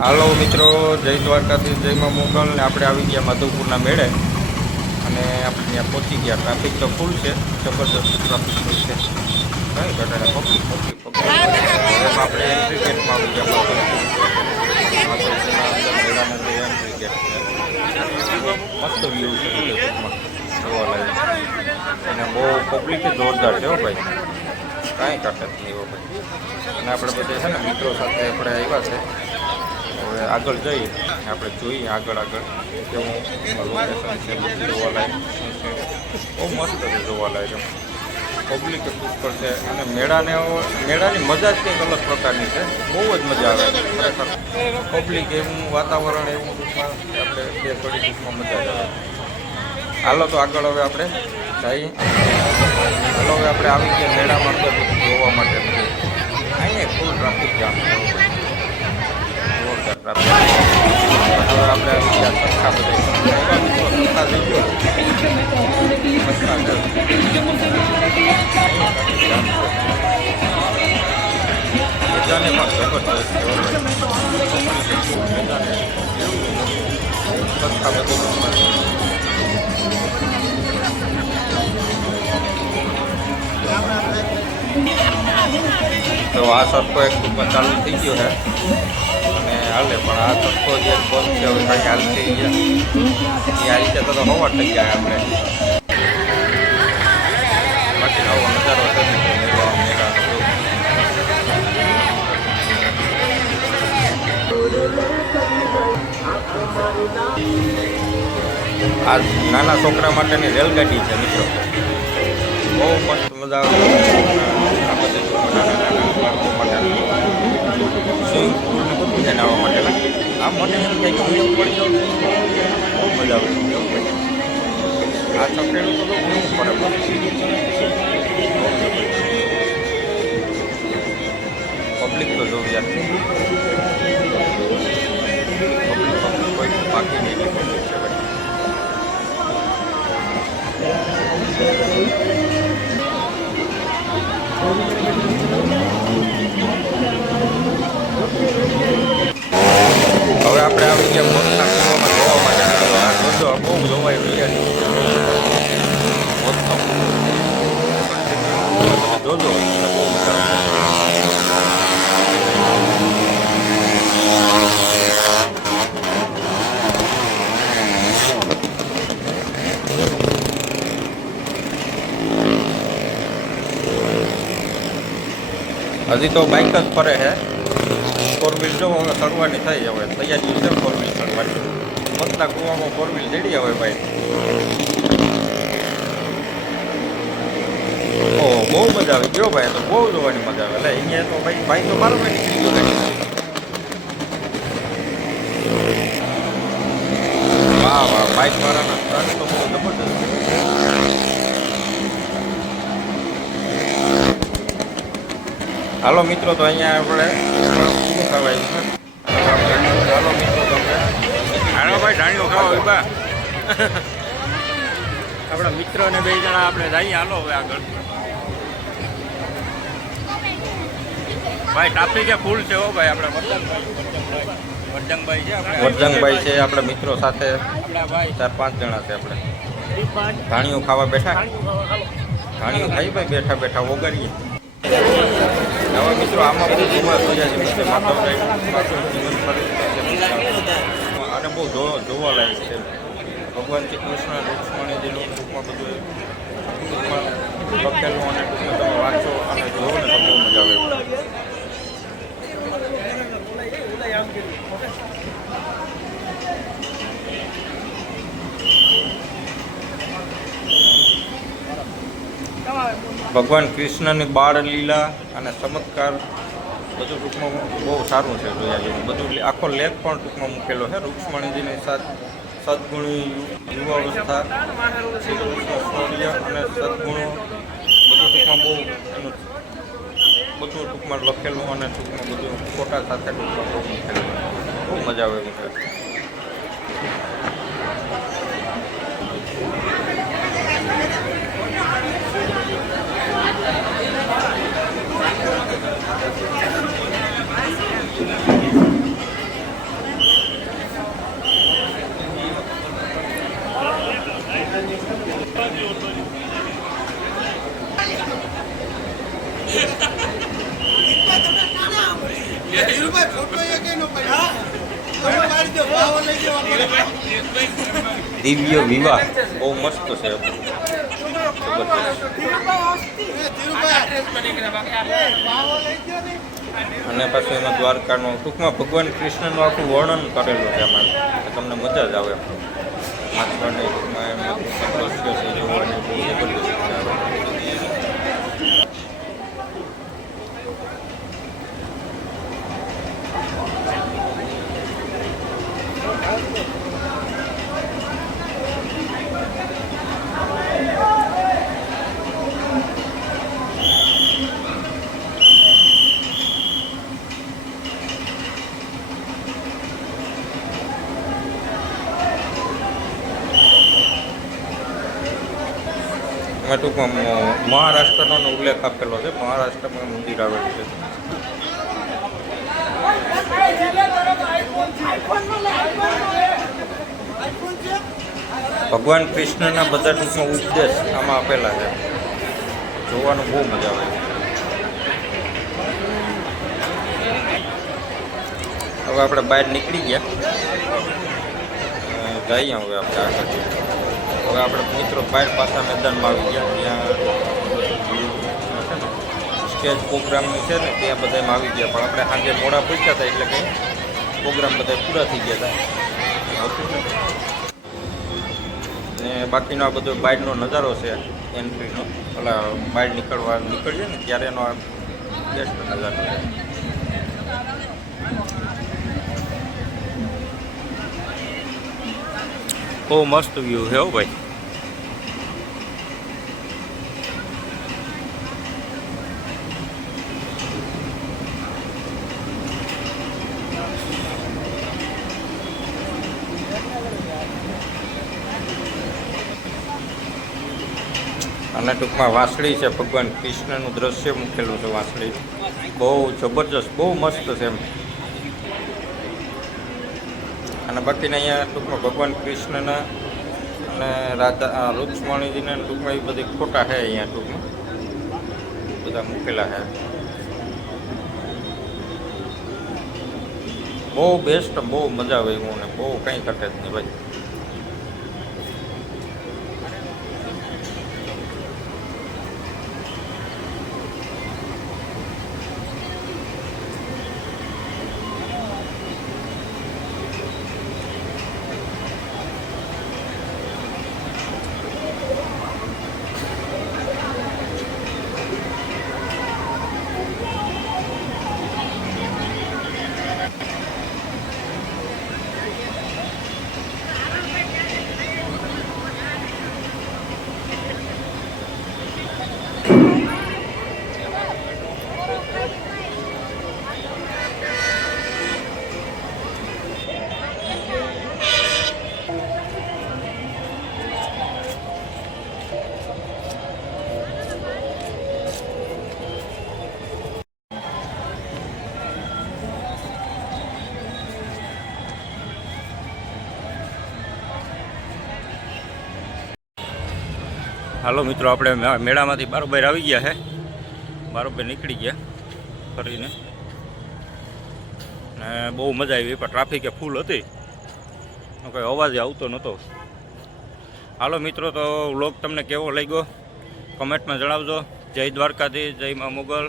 હાલો મિત્રો, જય દ્વારકાથી, જય માં મોગલ ને આપણે આવી ગયા માધવપુરના મેળે અને આપણે ત્યાં પહોંચી ગયા. ટ્રાફિક તો ફૂલ છે, જબરદસ્ત ટ્રાફિક ફૂલ છે. કઈ ઘટાડે પબ્લિક પબ્લિક પબ્લિક. એમ આપણે એન્ટ્રી ગેટમાં આવી ગયા માધવપુરના અંદર મેળાના અંદર એન્ટ્રી ગેટ છે. મસ્ત વ્યૂ છે ટૂંકમાં જોવા લાગે અને બહુ પબ્લિક જોરદાર છે હો ભાઈ, કાંઈ કાંઠે નહીં હો ભાઈ. અને આપણે બધે છે ને મિત્રો સાથે આપણે આવ્યા છે. હવે આગળ જઈએ આપણે જોઈએ આગળ કેવું લોકેશન છે, બધું જોવાલાયક શું છે. બહુ મસ્ત છે જોવાલાયક, પબ્લિક પુષ્કળ છે અને મેળાની મજા જ કંઈક અલગ પ્રકારની છે. બહુ જ મજા આવે ખરેખર. પબ્લિક એવું વાતાવરણ એવું ટૂંકમાં આપણે બે ઘડી ટૂંકમાં મજા જ આવે. હાલો તો આગળ હવે આપણે જઈએ. હાલો હવે આપણે આવી ગયા મેળામાં અંદર બધું જોવા માટે. અહીંયા ફૂલ ટ્રાફિક જામ છે, જોરદાર ટ્રાફિક. હવે આપણે આવી ગયા સરખા બધા મિત્રો સરખા થઈ ગયો સરખા છે. મેદાને પણ જબરદસ્ત છે મેદાને સરખા બધું. તો આ સરખો એક ટૂંકમાં ચાલુ થઈ ગયો છે અને હાલે, પણ આ સરખો જે બંધ છે હવે કાંઈ હાલ થઈ ગયા એ આ રીતે તો હોવા ટક્યા આપણે. બાકી નવો નજારો છે મેળાનો. આ નાના છોકરા માટેની રેલગાડી છે મિત્રો, બહુ મસ્ત મજા આવે. આ બધે બાળકો માટે સ્વિમિંગ પુલ ને બધું છે નાહવા માટેના. આ મને એમ થાય કે હું પડી જાઉં, બહુ મજા આવે. આ છોકરીનું તો કેવું પડે પબ્લિક તો જોઉં યાર, પબ્લિક કોઈ બાકી નહીં એટલી પબ્લિક છે ભાઈ. હવે આપણે આવી ગયા મોતના કૂવામાં જોવા માટે. જોજો બહુ જોવાય રહ્યા જોજો બહુ મજા હજી તો બાઇક જ ફરે છે. ફોર વ્હીલ જો હવે ચડવાની થઈ હવે તૈયારી છે ફોર વ્હીલ ચડવાની. મોતના કૂવામાં ફોર વ્હીલ ચડી હવે ભાઈ. ઓહ બહુ મજા આવી ગયો ભાઈ, તો બહુ જોવાની મજા આવે. એટલે અહીંયા તો ભાઈ બાઇક તો મારો ભાઈ નીકળી ગયો. વાહ વાહ, બાઇક વાળાના સ્ટન્ટ તો બહુ જબરદસ્ત. હાલો મિત્રો, તો અહીંયા આપણે શું ખાવાય છે. હાલો મિત્રો, તમે હાલો ભાઈ ધાણીઓ ખાવા ઉભા. આપણા મિત્રો ને 2 જણા આપણે જઈએ. હાલો હવે આગળ ભાઈ. ટ્રાફિક ફૂલ છે હો ભાઈ. આપણે વર્ધંગભાઈ છે આપણા મિત્રો સાથે 4-5 જણા છે આપણે. ધાણીઓ ખાવા બેઠા. ધાણીઓ ખાઈ ભાઈ બેઠા બેઠા વગાડીએ. હવે મિત્રો આમાં બહુ જોવા જોયા છે અને બહુ જોવા લાયક છે. ભગવાન શ્રી કૃષ્ણ રૂક્ષ્મણીજીનું ટૂંકમાં બધું ટૂંકમાં લખેલું અને ટૂંકમાં તમે વાંચો અને જોવો ને તો બહુ મજા આવે. ભગવાન કૃષ્ણની બાળ લીલા અને ચમત્કાર બધું ટૂંકમાં બહુ સારું છે જોયા જેવું. બધું આખો લેખ પણ ટૂંકમાં મૂકેલો છે. રૂક્ષ્મણીજીની સાથ સદગુણી યુવાવસ્થા, શ્રી કૃષ્ણ શૌર્ય અને સદગુણો બધું ટૂંકમાં બહુ એનું બધું ટૂંકમાં લખેલું અને ટૂંકમાં બધું ફોટા સાથે ટૂંકમાં બહુ મૂકેલું. બહુ મજા આવે એવું છે. દિવ્ય વિવાહ બહુ મસ્ત છે. અને પાછું એમાં દ્વારકાનું ટૂંકમાં ભગવાન કૃષ્ણનું આખું વર્ણન કરેલું છે એમાં, તમને મજા જ આવે. માછવાડની ટૂંકમાં એમાં દ્રશ્ય છે જોવાની બહુ જબરદસ્ત આવે. ટૂંકમાં મહારાષ્ટ્રનો ઉલ્લેખ આપેલો છે. મહારાષ્ટ્રમાં મંદિર આવેલું છે. ભગવાન કૃષ્ણના બધા ટૂંકમાં ઉપદેશ આમાં આપેલા છે. જોવાનું બહુ મજા આવે. હવે આપણે બહાર નીકળી ગયા, જઈએ હવે આપણે આગળ. હવે આપણે મિત્રો બહાર પાછા મેદાનમાં આવી ગયા. ત્યાં સ્ટેજ પ્રોગ્રામની છે ને ત્યાં બધામાં આવી ગયા, પણ આપણે સાંજે મોડા પહોંચ્યા હતા એટલે કંઈ પ્રોગ્રામ બધા પૂરા થઈ ગયા હતા. ને બાકીનો આ બધો બહારનો નજારો છે એન્ટ્રીનો, ઓલા બહાર નીકળીએ ને ત્યારે એનો આ બેસ્ટ નજારો છે. બહુ મસ્ત વ્યૂ છે હો ભાઈ. અને ટૂંકમાં વાંસળી છે, ભગવાન કૃષ્ણનું દ્રશ્ય મૂકેલું છે. વાંસળી બહુ જબરજસ્ત, બહુ મસ્ત છે એમ. અને બાકીને અહીંયા ટૂંકમાં ભગવાન કૃષ્ણના અને રાધા રુક્ષ્મણીજીના ટૂંકમાં એ બધી ફોટા છે અહીંયા ટૂંકમાં બધા મૂકેલા છે. બહુ બેસ્ટ, બહુ મજા આવે એવું ને બહુ કંઈ ઘટે જ નહીં ભાઈ. હાલો મિત્રો, આપણે મેળામાંથી બારોબાર આવી ગયા છે. બારોબાર નીકળી ગયા ફરીને, ને બહુ મજા આવી. પણ ટ્રાફિક ફૂલ હતી, કંઈ અવાજ આવતો નહોતો. હાલો મિત્રો, તો વ્લોગ તમને કેવો લાગ્યો કમેન્ટમાં જણાવજો. જય દ્વારકાધીશ, જય મા મોગલ.